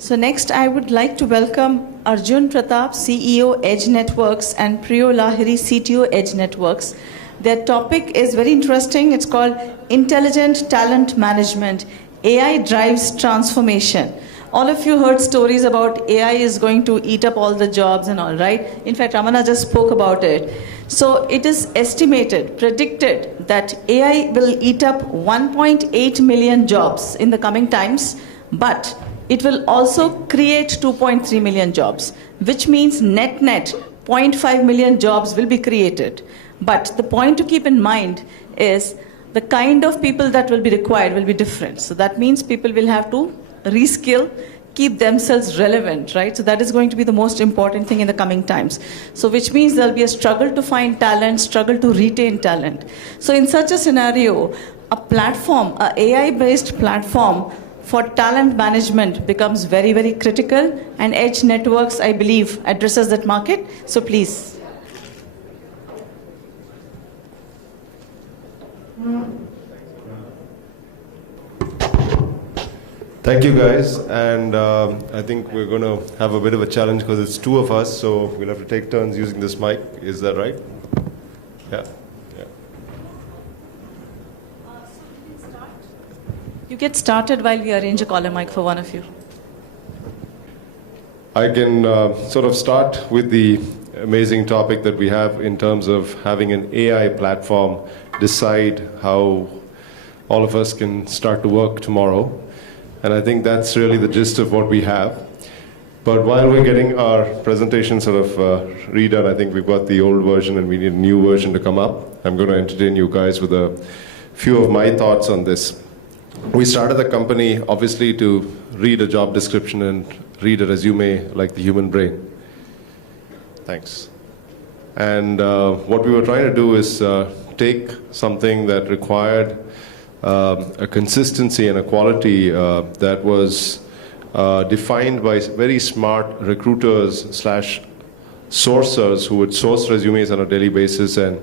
So next, I would like to welcome Arjun Pratap, CEO, Edge Networks, and Priyadarshi Lahiri, CTO, Edge Networks. Their topic is very interesting. It's called Intelligent Talent Management. AI drives transformation. All of you heard stories about AI is going to eat up all the jobs and all, right? In fact, Ramana just spoke about it. So it is estimated, predicted, that AI will eat up 1.8 million jobs in the coming times, but it will also create 2.3 million jobs, which means net 0.5 million jobs will be created. But the point to keep in mind is the kind of people that will be required will be different. So that means people will have to reskill, keep themselves relevant, right? So that is going to be the most important thing in the coming times. So which means there'll be a struggle to find talent, struggle to retain talent. So in such a scenario, a platform, a AI-based platform for talent management becomes very, very critical, and Edge Networks, I believe, addresses that market. So please. Thank you, guys. And I think we're going to have a bit of a challenge because it's two of us, so we'll have to take turns using this mic. Is that right? Yeah. You get started while we arrange a caller mic for one of you. I can sort of start with the amazing topic that we have in terms of having an AI platform decide how all of us can start to work tomorrow. And I think that's really the gist of what we have. But while we're getting our presentation sort of redone, I think we've got the old version and we need a new version to come up. I'm going to entertain you guys with a few of my thoughts on this. We started the company, obviously, to read a job description and read a resume like the human brain. Thanks. And what we were trying to do is take something that required a consistency and a quality that was defined by very smart recruiters / sourcers who would source resumes on a daily basis and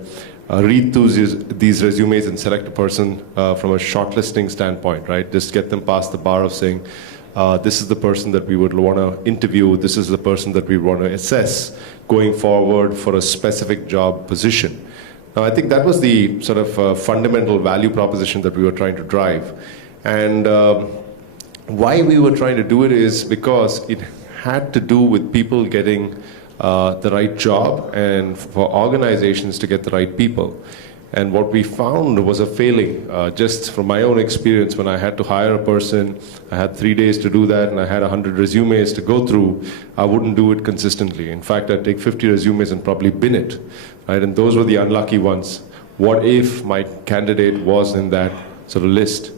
read through these resumes and select a person from a shortlisting standpoint, right? Just get them past the bar of saying, this is the person that we would want to interview, this is the person that we want to assess going forward for a specific job position. Now, I think that was the sort of fundamental value proposition that we were trying to drive. And why we were trying to do it is because it had to do with people getting the right job and for organizations to get the right people. And what we found was a failing, just from my own experience. When I had to hire a person, I had 3 days to do that, and I had 100 resumes to go through. I wouldn't do it consistently. In fact, I'd take 50 resumes and probably bin it, right? And those were the unlucky ones. What if my candidate was in that sort of list?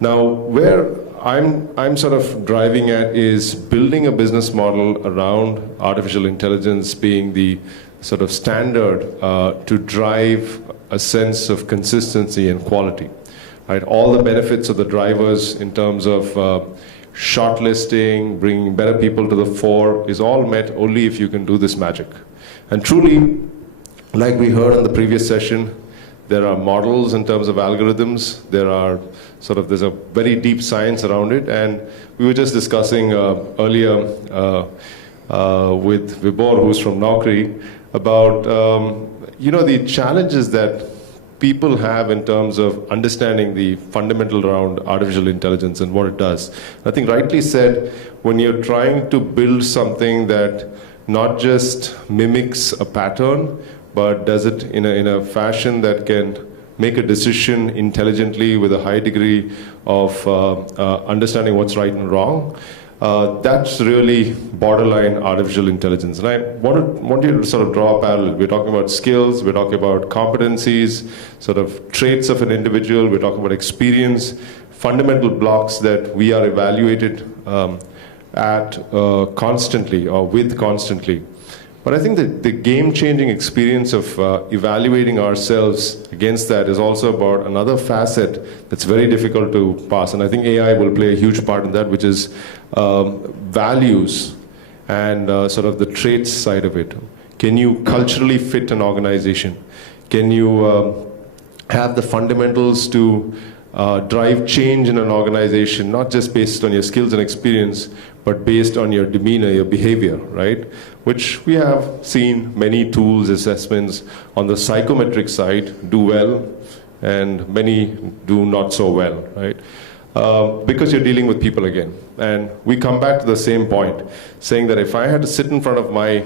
Now, where I'm sort of driving at is building a business model around artificial intelligence being the sort of standard to drive a sense of consistency and quality. Right? All the benefits of the drivers in terms of shortlisting, bringing better people to the fore is all met only if you can do this magic. And truly, like we heard in the previous session, there are models in terms of algorithms. There's a very deep science around it. And we were just discussing earlier with Vibor, who's from Naukri, about the challenges that people have in terms of understanding the fundamental around artificial intelligence and what it does. I think rightly said, when you're trying to build something that not just mimics a pattern, but does it in a fashion that can make a decision intelligently with a high degree of understanding what's right and wrong, that's really borderline artificial intelligence. And I want you to sort of draw a parallel. We're talking about skills, we're talking about competencies, sort of traits of an individual, we're talking about experience, fundamental blocks that we are evaluated at constantly or with constantly. But I think that the game-changing experience of evaluating ourselves against that is also about another facet that's very difficult to pass. And I think AI will play a huge part in that, which is values and sort of the traits side of it. Can you culturally fit an organization? Can you have the fundamentals to drive change in an organization, not just based on your skills and experience, but based on your demeanor, your behavior, right? Which we have seen many tools, assessments on the psychometric side do well, and many do not so well, right? Because you're dealing with people again. And we come back to the same point, saying that if I had to sit in front of my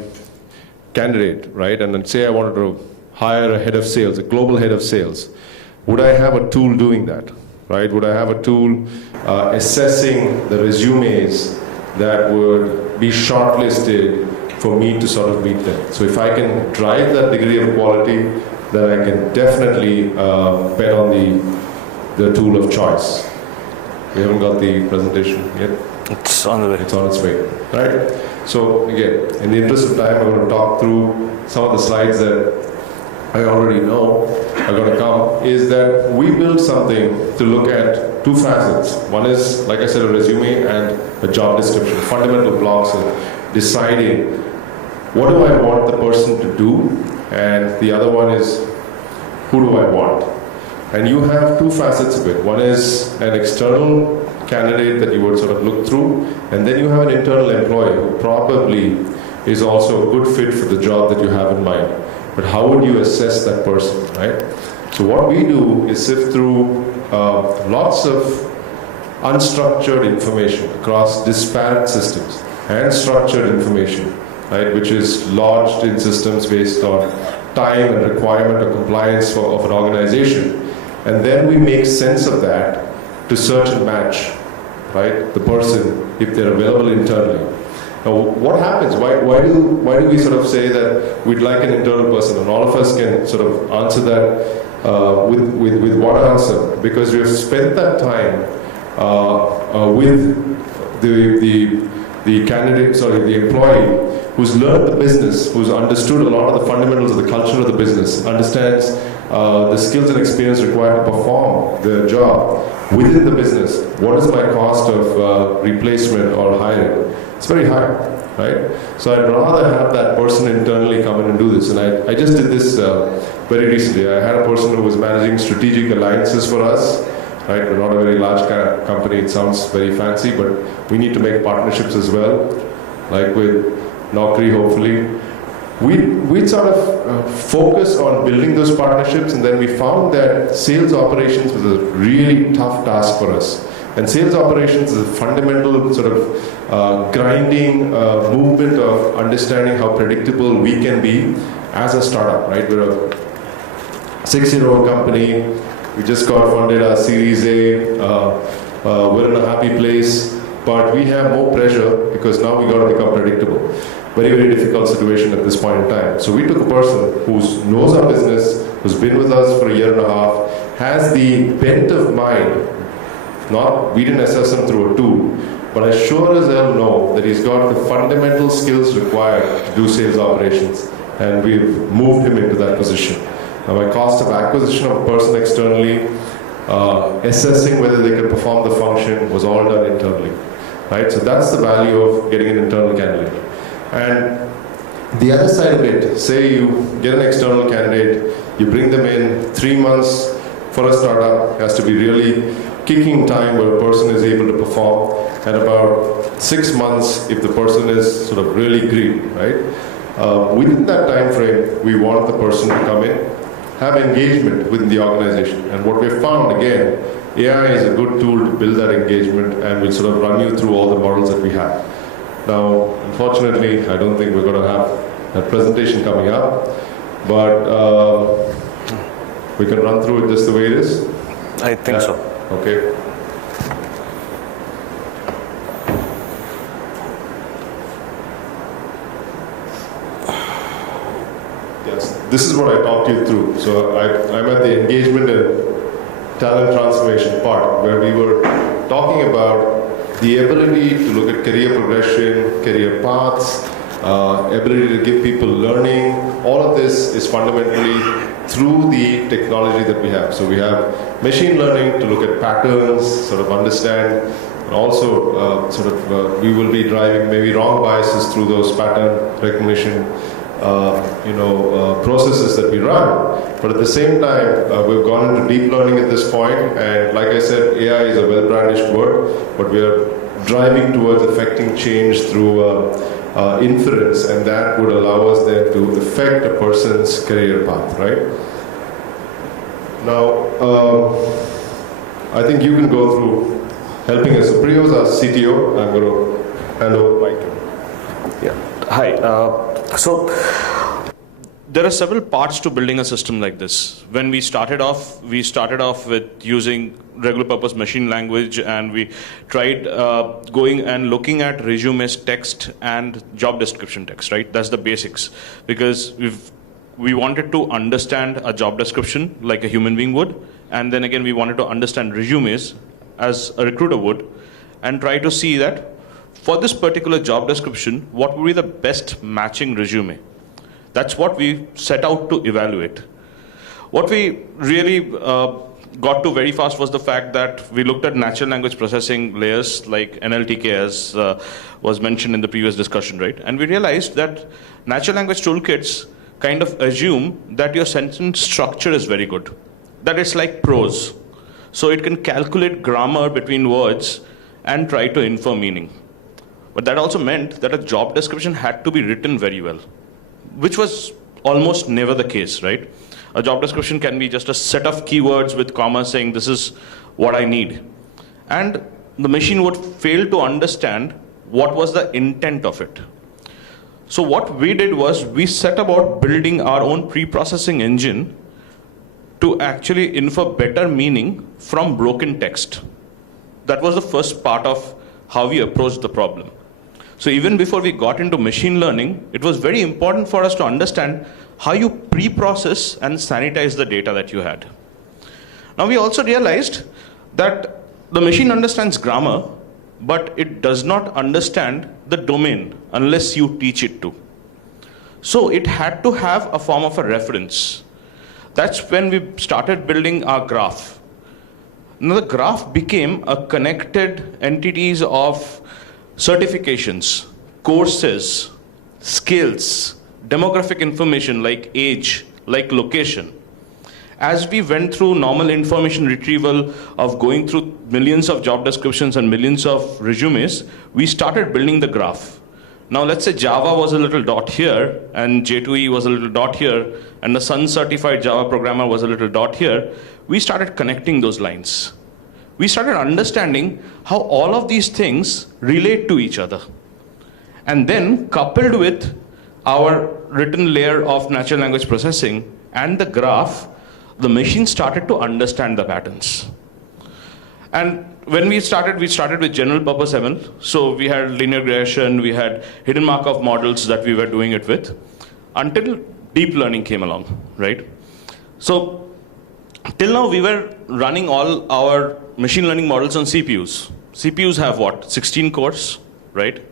candidate, right, and then say I wanted to hire a head of sales, a global head of sales, would I have a tool doing that, right? Would I have a tool assessing the resumes that would be shortlisted for me to sort of meet them? So if I can drive that degree of quality, then I can definitely bet on the tool of choice. We haven't got the presentation yet. It's on the way. It's on its way, right? So again, in the interest of time, I'm going to talk through some of the slides that I already know are going to come. Is that we built something to look at two facets. One is, like I said, a resume and a job description, fundamental blocks of deciding what do I want the person to do, and the other one is who do I want. And you have two facets of it. One is an external candidate that you would sort of look through, and then you have an internal employee who probably is also a good fit for the job that you have in mind. But how would you assess that person, right? So what we do is sift through lots of unstructured information across disparate systems and structured information, right, which is lodged in systems based on time and requirement or compliance of an organization. And then we make sense of that to search and match, right, the person if they're available internally. Now, what happens? Why do we sort of say that we'd like an internal person, and all of us can sort of answer that with one answer? Because we have spent that time with the candidate, the employee, who's learned the business, who's understood a lot of the fundamentals of the culture of the business, understands the skills and experience required to perform the job within the business. What is my cost of replacement or hiring? It's very high, right? So I'd rather have that person internally come in and do this. And I just did this very recently. I had a person who was managing strategic alliances for us, right? We're not a very large company. It sounds very fancy, but we need to make partnerships as well, like with Naukri, hopefully. We'd sort of focus on building those partnerships, and then we found that sales operations was a really tough task for us. And sales operations is a fundamental sort of grinding movement of understanding how predictable we can be as a startup, right? We're a 6-year-old company. We just got funded our Series A. We're in a happy place, but we have more pressure because now we got to become predictable. Very, very difficult situation at this point in time. So we took a person who knows our business, who's been with us for a year and a half, has the bent of mind. We didn't assess him through a tool, but I sure as hell know that he's got the fundamental skills required to do sales operations, and we've moved him into that position. Now, my cost of acquisition of a person externally, assessing whether they can perform the function, was all done internally, right? So that's the value of getting an internal candidate. And the other side of it, say you get an external candidate, you bring them in 3 months for a startup, has to be really kicking time where a person is able to perform, and about 6 months if the person is sort of really green, right? Within that time frame, we want the person to come in, have engagement within the organization. And what we've found, again, AI is a good tool to build that engagement, and will sort of run you through all the models that we have. Now, unfortunately, I don't think we're going to have that presentation coming up, but we can run through it just the way it is. I think so. Okay. Yes, this is what I talked you through. So I'm at the engagement and talent transformation part, where we were talking about the ability to look at career progression, career paths, ability to give people learning. All of this is fundamentally through the technology that we have. So we have machine learning to look at patterns, sort of understand, and also we will be driving maybe wrong biases through those pattern recognition. processes that we run. But at the same time, we've gone into deep learning at this point, and like I said, AI is a well-brandished word, but we are driving towards affecting change through inference, and that would allow us then to affect a person's career path, right? Now, I think you can go through helping us. So Priyo's our CTO. I'm going to hand over the mic to him. Yeah. Hi. So there are several parts to building a system like this. When we started off with using regular purpose machine language, and we tried going and looking at resumes text and job description text, right? That's the basics. Because we wanted to understand a job description like a human being would, and then again we wanted to understand resumes as a recruiter would, and try to see that for this particular job description, what would be the best matching resume? That's what we set out to evaluate. What we really got to very fast was the fact that we looked at natural language processing layers like NLTK, as was mentioned in the previous discussion, right? And we realized that natural language toolkits kind of assume that your sentence structure is very good, that it's like prose. So it can calculate grammar between words and try to infer meaning. But that also meant that a job description had to be written very well, which was almost never the case, right? A job description can be just a set of keywords with commas saying this is what I need. And the machine would fail to understand what was the intent of it. So what we did was we set about building our own pre-processing engine to actually infer better meaning from broken text. That was the first part of how we approached the problem. So even before we got into machine learning, it was very important for us to understand how you pre-process and sanitize the data that you had. Now we also realized that the machine understands grammar, but it does not understand the domain unless you teach it to. So it had to have a form of a reference. That's when we started building our graph. Now the graph became a connected entities of certifications, courses, skills, demographic information like age, like location. As we went through normal information retrieval of going through millions of job descriptions and millions of resumes, we started building the graph. Now let's say Java was a little dot here, and J2E was a little dot here, and the Sun certified Java programmer was a little dot here. We started connecting those lines. We started understanding how all of these things relate to each other. And then coupled with our written layer of natural language processing and the graph, the machine started to understand the patterns. And when we started with general purpose ML. So we had linear regression, we had hidden Markov models that we were doing it with, until deep learning came along, right? So till now we were running all our machine learning models on CPUs. CPUs have what, 16 cores, right?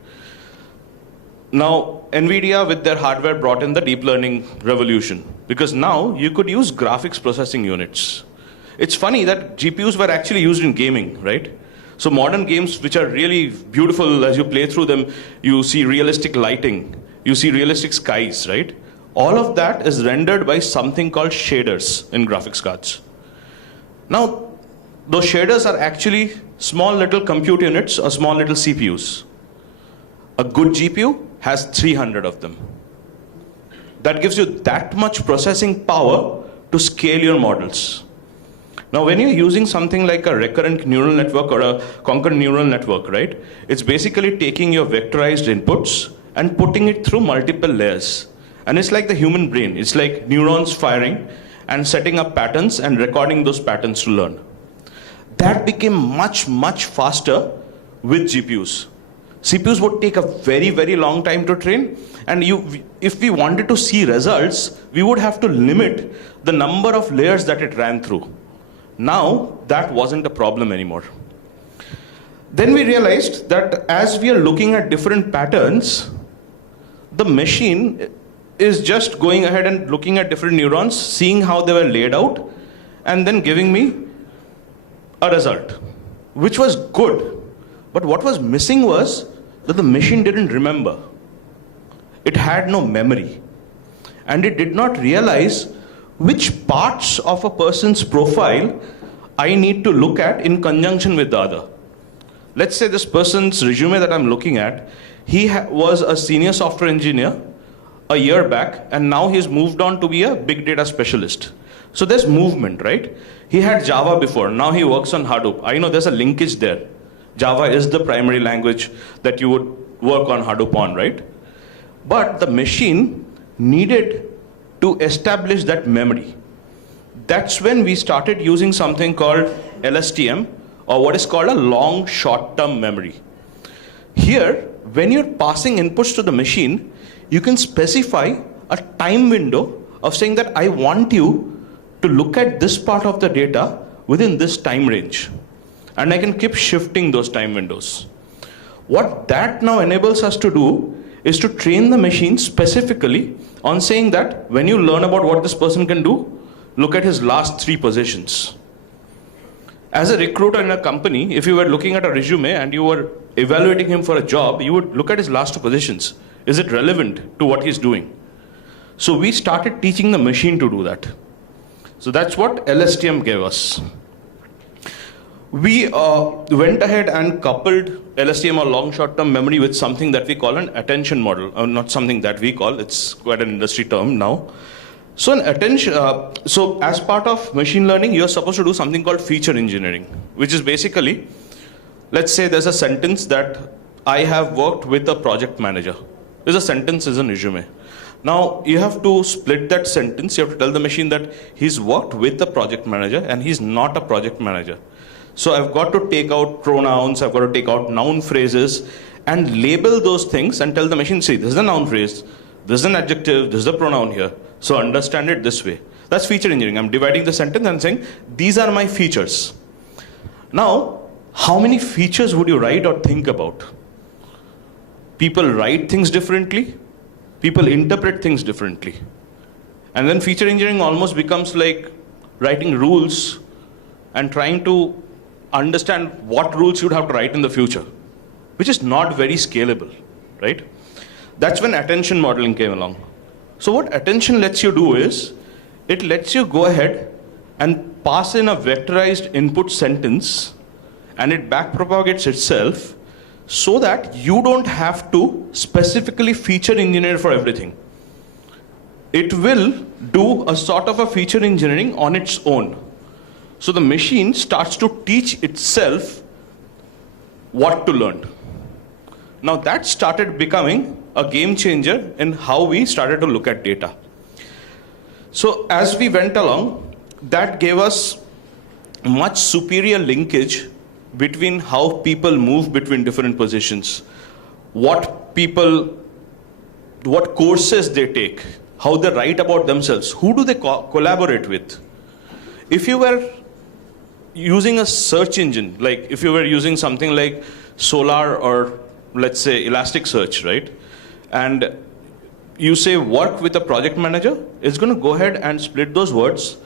Now NVIDIA with their hardware brought in the deep learning revolution, because now you could use graphics processing units. It's funny that GPUs were actually used in gaming, right? So modern games which are really beautiful, as you play through them, you see realistic lighting, you see realistic skies, right? All of that is rendered by something called shaders in graphics cards. Now, those shaders are actually small little compute units or small little CPUs. A good GPU has 300 of them. That gives you that much processing power to scale your models. Now, when you're using something like a recurrent neural network or a concurrent neural network, right? It's basically taking your vectorized inputs and putting it through multiple layers. And it's like the human brain. It's like neurons firing and setting up patterns and recording those patterns to learn. That became much, much faster with GPUs. CPUs would take a very, very long time to train. And if we wanted to see results, we would have to limit the number of layers that it ran through. Now, that wasn't a problem anymore. Then we realized that as we are looking at different patterns, the machine is just going ahead and looking at different neurons, seeing how they were laid out, and then giving me a result, which was good. But what was missing was that the machine didn't remember. It had no memory. and it did not realize which parts of a person's profile I need to look at in conjunction with the other. Let's say this person's resume that I'm looking at, he was a senior software engineer a year back, and now he's moved on to be a big data specialist. So there's movement, right? He had Java before, now he works on Hadoop. I know there's a linkage there. Java is the primary language that you would work on Hadoop on, right? But the machine needed to establish that memory. That's when we started using something called LSTM, or what is called a long short-term memory. Here, when you're passing inputs to the machine, you can specify a time window of saying that I want you to look at this part of the data within this time range. And I can keep shifting those time windows. What that now enables us to do is to train the machine specifically on saying that when you learn about what this person can do, look at his last 3 positions. As a recruiter in a company, if you were looking at a resume and you were evaluating him for a job, you would look at his last 2 positions. Is it relevant to what he's doing? So we started teaching the machine to do that. So that's what LSTM gave us. We went ahead and coupled LSTM, or long short-term memory, with something that we call an attention model. Not something that we call, it's quite an industry term now. So an attention, so as part of machine learning, you're supposed to do something called feature engineering, which is basically, let's say there's a sentence that I have worked with a project manager. There's a sentence as a resume. Now you have to split that sentence. You have to tell the machine that he's worked with a project manager and he's not a project manager. So I've got to take out pronouns, I've got to take out noun phrases and label those things and tell the machine, see, this is the noun phrase, this is an adjective, this is the pronoun here. So understand it this way. That's feature engineering. I'm dividing the sentence and saying, these are my features. Now, how many features would you write or think about? People write things differently. People interpret things differently. And then feature engineering almost becomes like writing rules and trying to understand what rules you'd have to write in the future, which is not very scalable, right? That's when attention modeling came along. So what attention lets you do is, it lets you go ahead and pass in a vectorized input sentence and it backpropagates itself so that you don't have to specifically feature engineer for everything. It will do a sort of a feature engineering on its own. So the machine starts to teach itself what to learn. Now that started becoming a game changer in how we started to look at data. So as we went along, that gave us much superior linkage between how people move between different positions, what courses they take, how they write about themselves, who do they collaborate with. If you were using a search engine, like if you were using something like Solar or let's say Elasticsearch, right? And you say work with a project manager, it's going to go ahead and split those words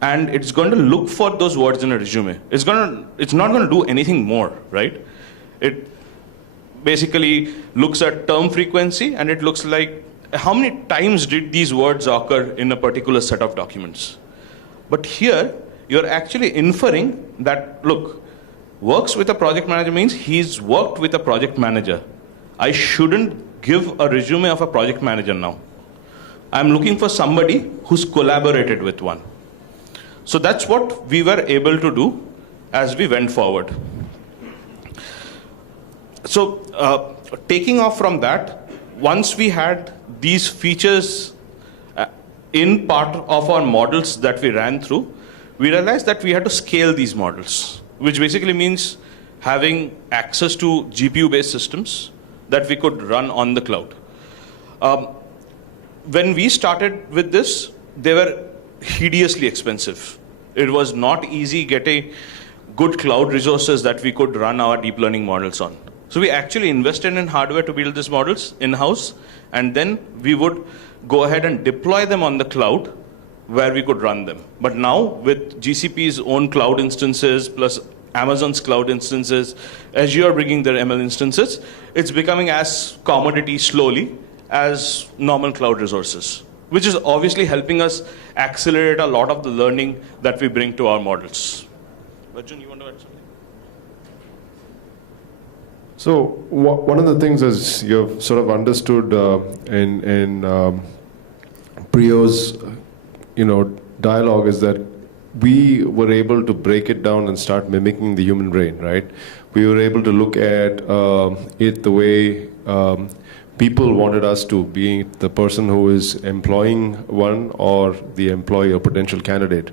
and it's going to look for those words in a resume. It's not going to do anything more, right? It basically looks at term frequency and it looks like how many times did these words occur in a particular set of documents. But here, you're actually inferring that, look, works with a project manager means he's worked with a project manager. I shouldn't give a resume of a project manager now. I'm looking for somebody who's collaborated with one. So that's what we were able to do as we went forward. So taking off from that, once we had these features in part of our models that we ran through, we realized that we had to scale these models, which basically means having access to GPU-based systems that we could run on the cloud. When we started with this, they were hideously expensive. It was not easy getting good cloud resources that we could run our deep learning models on. So we actually invested in hardware to build these models in-house, and then we would go ahead and deploy them on the cloud where we could run them. But now with GCP's own cloud instances plus Amazon's cloud instances, Azure bringing their ML instances, it's becoming as commodity slowly as normal cloud resources. which is obviously helping us accelerate a lot of the learning that we bring to our models. Arjun, you want to add something? So one of the things is you've sort of understood in Priyo's dialogue is that we were able to break it down and start mimicking the human brain, right? We were able to look at it the way people wanted us to, be the person who is employing one or the employee or potential candidate,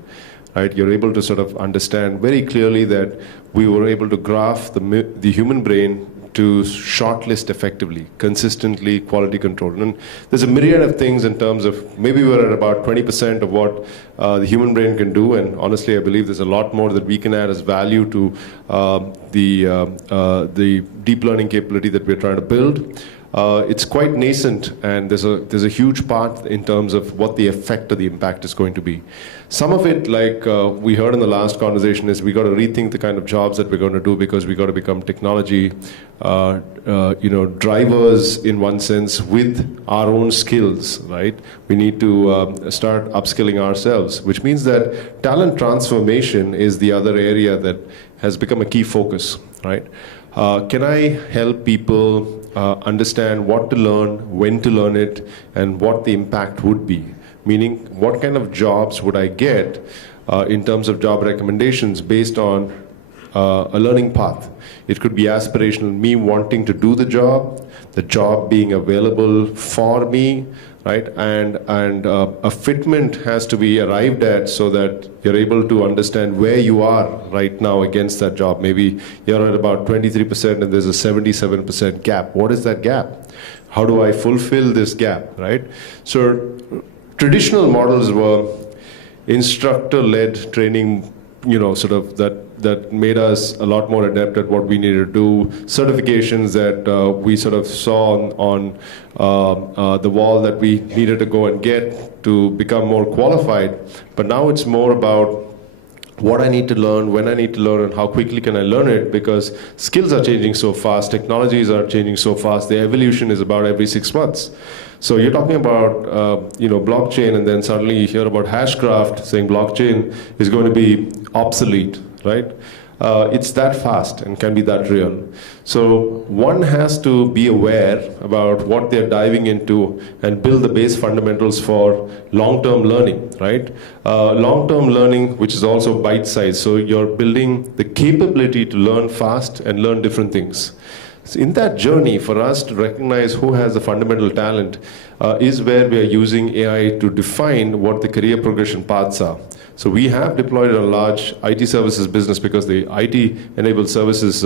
right? You're able to sort of understand very clearly that we were able to graph the human brain to shortlist effectively, consistently, quality control. And there's a myriad of things in terms of, maybe we're at about 20% of what the human brain can do, and honestly I believe there's a lot more that we can add as value to the deep learning capability that we're trying to build. It's quite nascent, and there's a huge part in terms of what the effect or the impact is going to be. Some of it, like we heard in the last conversation, is we got to rethink the kind of jobs that we're going to do, because we got to become technology drivers in one sense with our own skills, right? We need to start upskilling ourselves, which means that talent transformation is the other area that has become a key focus, right? Can I help people understand what to learn, when to learn it, and what the impact would be? Meaning, what kind of jobs would I get in terms of job recommendations based on a learning path? It could be aspirational, me wanting to do the job being available for me, right? And a fitment has to be arrived at so that you're able to understand where you are right now against that job. Maybe you're at about 23% and there's a 77% gap. What is that gap? How do I fulfill this gap, right? So traditional models were instructor-led training, sort of that made us a lot more adept at what we needed to do. Certifications that we sort of saw on the wall that we needed to go and get to become more qualified. But now it's more about what I need to learn, when I need to learn, and how quickly can I learn it, because skills are changing so fast, technologies are changing so fast, the evolution is about every 6 months. So you're talking about blockchain, and then suddenly you hear about Hashcraft saying blockchain is going to be obsolete, right? It's that fast and can be that real. So one has to be aware about what they're diving into and build the base fundamentals for long-term learning, right? Long-term learning, which is also bite-sized. So you're building the capability to learn fast and learn different things. So in that journey, for us to recognize who has the fundamental talent is where we are using AI to define what the career progression paths are. So we have deployed a large IT services business, because the IT-enabled services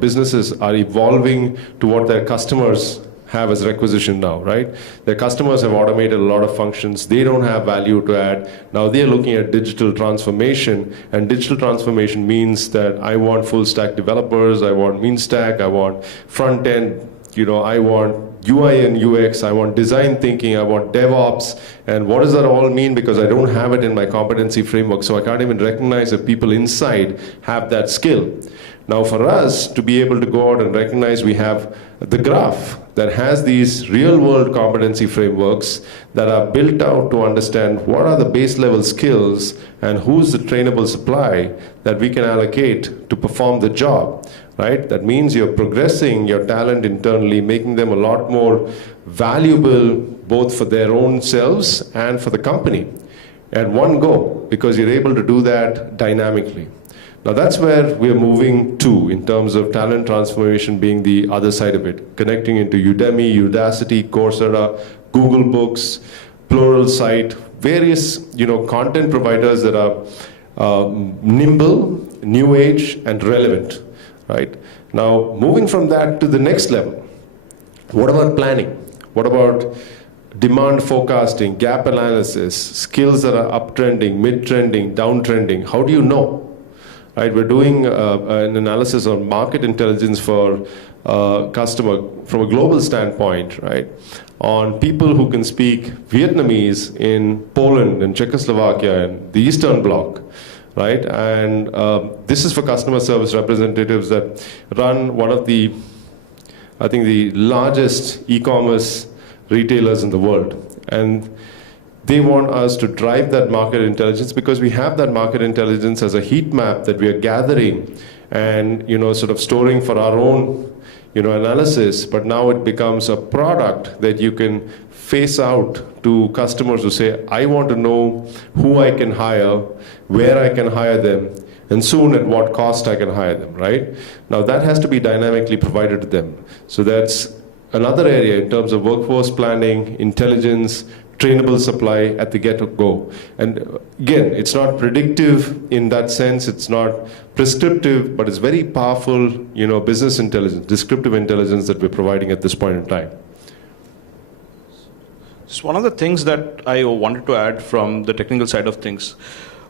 businesses are evolving to what their customers have as requisition now, right? Their customers have automated a lot of functions. They don't have value to add. Now they're looking at digital transformation, and digital transformation means that I want full stack developers, I want mean stack, I want front end, I want UI and UX, I want design thinking, I want DevOps, and what does that all mean? Because I don't have it in my competency framework, so I can't even recognize if people inside have that skill. Now for us to be able to go out and recognize we have the graph that has these real-world competency frameworks that are built out to understand what are the base level skills and who's the trainable supply that we can allocate to perform the job, right? That means you're progressing your talent internally, making them a lot more valuable both for their own selves and for the company at one go, because you're able to do that dynamically. Now that's where we're moving to in terms of talent transformation being the other side of it, connecting into Udemy, Udacity, Coursera, Google Books, Pluralsight, various content providers that are nimble, new age, and relevant, right? Now moving from that to the next level, what about planning? What about demand forecasting, gap analysis, skills that are uptrending, mid-trending, downtrending? How do you know? Right, we're doing an analysis on market intelligence for customer from a global standpoint, right? On people who can speak Vietnamese in Poland and Czechoslovakia and the Eastern Bloc, right? And this is for customer service representatives that run one of the, I think, the largest e-commerce retailers in the world. And they want us to drive that market intelligence because we have that market intelligence as a heat map that we are gathering and sort of storing for our own analysis, but now it becomes a product that you can face out to customers who say, I want to know who I can hire, where I can hire them, and soon at what cost I can hire them, right? Now that has to be dynamically provided to them. So that's another area in terms of workforce planning, intelligence, trainable supply at the get-go. And again, it's not predictive in that sense, it's not prescriptive, but it's very powerful, business intelligence, descriptive intelligence that we're providing at this point in time. So one of the things that I wanted to add from the technical side of things,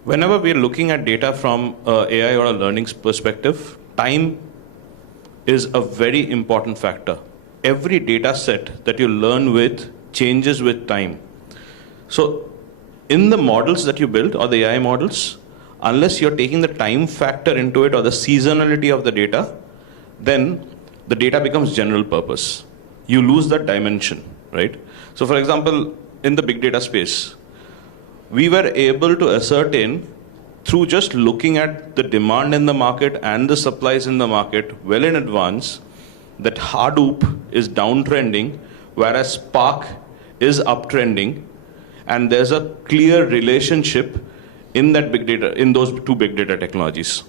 whenever we're looking at data from AI or a learning perspective, time is a very important factor. Every data set that you learn with changes with time. So in the models that you build, or the AI models, unless you're taking the time factor into it or the seasonality of the data, then the data becomes general purpose. You lose that dimension, right? So for example, in the big data space, we were able to ascertain through just looking at the demand in the market and the supplies in the market well in advance that Hadoop is downtrending, whereas Spark is uptrending, and there's a clear relationship in that big data, in those two big data technologies.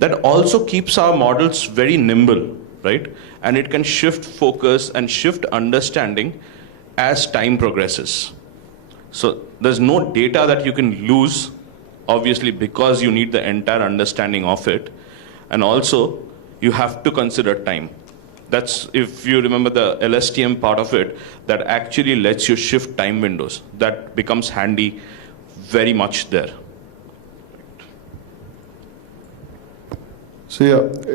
That also keeps our models very nimble, right? And it can shift focus and shift understanding as time progresses. So there's no data that you can lose, obviously, because you need the entire understanding of it. And also, you have to consider time. That's, if you remember the LSTM part of it, that actually lets you shift time windows. That becomes handy very much there. So yeah,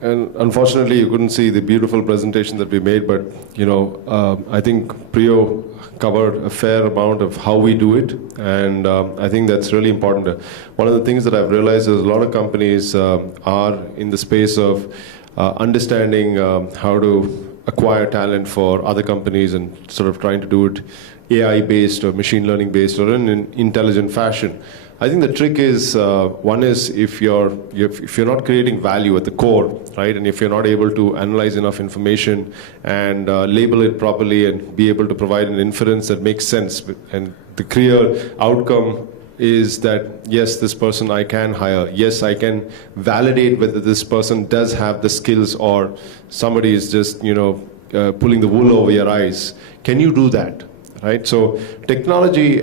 and unfortunately you couldn't see the beautiful presentation that we made, but I think Priyo covered a fair amount of how we do it, and I think that's really important. One of the things that I've realized is a lot of companies are in the space of understanding how to acquire talent for other companies and sort of trying to do it AI-based or machine learning-based or in an intelligent fashion. I think the trick is, one is if you're not creating value at the core, right, and if you're not able to analyze enough information and label it properly and be able to provide an inference that makes sense, and the clear outcome is that, yes, this person I can hire, yes, I can validate whether this person does have the skills or somebody is just, pulling the wool over your eyes. Can you do that, right? So technology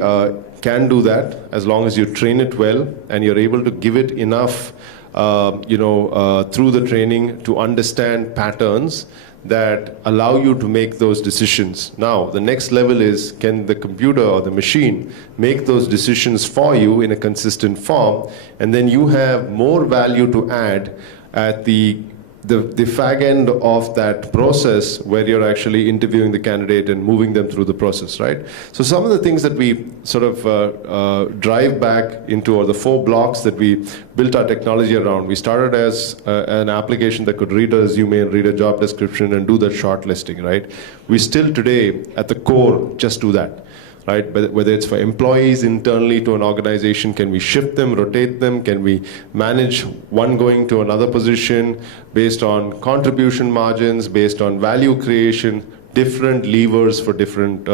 can do that as long as you train it well and you're able to give it enough through the training to understand patterns that allow you to make those decisions. Now, the next level is, can the computer or the machine make those decisions for you in a consistent form, and then you have more value to add at the fag end of that process where you're actually interviewing the candidate and moving them through the process, right? So some of the things that we sort of drive back into, or the 4 blocks that we built our technology around. We started as an application that could read a resume and read a job description and do that shortlisting, right? We still today, at the core, just do that. Right? Whether it's for employees internally to an organization, can we shift them, rotate them? Can we manage one going to another position based on contribution margins, based on value creation, different levers for different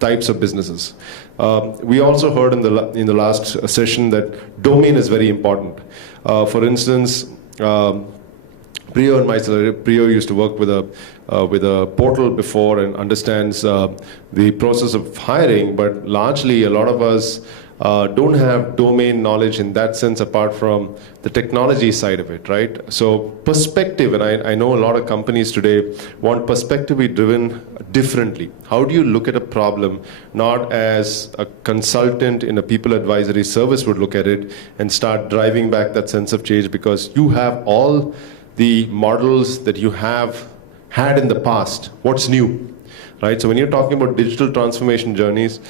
types of businesses. We also heard in the last session that domain is very important. For instance, Priyo and myself, Priyo used to work with a portal before and understands the process of hiring, but largely a lot of us don't have domain knowledge in that sense apart from the technology side of it, right? So perspective, and I know a lot of companies today want perspective to be driven differently. How do you look at a problem not as a consultant in a people advisory service would look at it and start driving back that sense of change because you have all the models that you have had in the past. What's new, right? So when you're talking about digital transformation journeys,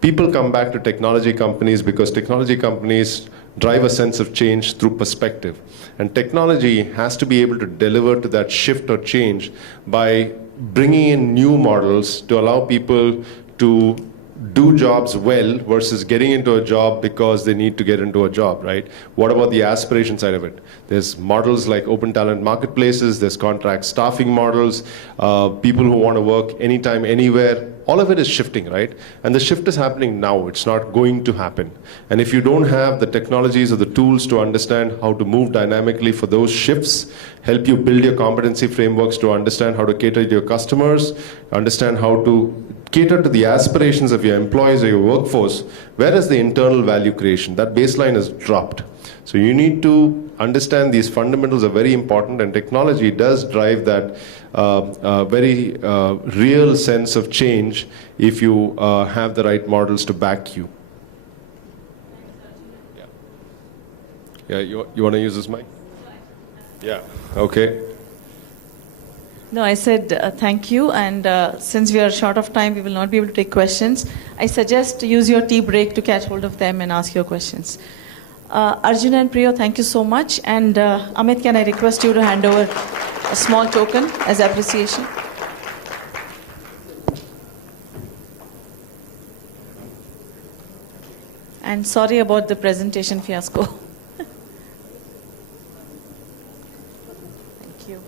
people come back to technology companies because technology companies drive a sense of change through perspective. And technology has to be able to deliver to that shift or change by bringing in new models to allow people to do jobs well versus getting into a job because they need to get into a job, right? What about the aspiration side of it? There's models like open talent marketplaces, there's contract staffing models, people who want to work anytime, anywhere. All of it is shifting, right? And the shift is happening now. It's not going to happen. And if you don't have the technologies or the tools to understand how to move dynamically for those shifts, help you build your competency frameworks to understand how to cater to your customers, understand how to cater to the aspirations of your employees or your workforce, where is the internal value creation? That baseline is dropped. So you need to understand these fundamentals are very important, and technology does drive that very real sense of change if you have the right models to back you. Yeah, you want to use this mic? Yeah, okay. No, I said thank you, and since we are short of time, we will not be able to take questions. I suggest use your tea break to catch hold of them and ask your questions. Arjun and Priyo, thank you so much. And Amit, can I request you to hand over a small token as appreciation? And sorry about the presentation fiasco. Thank you.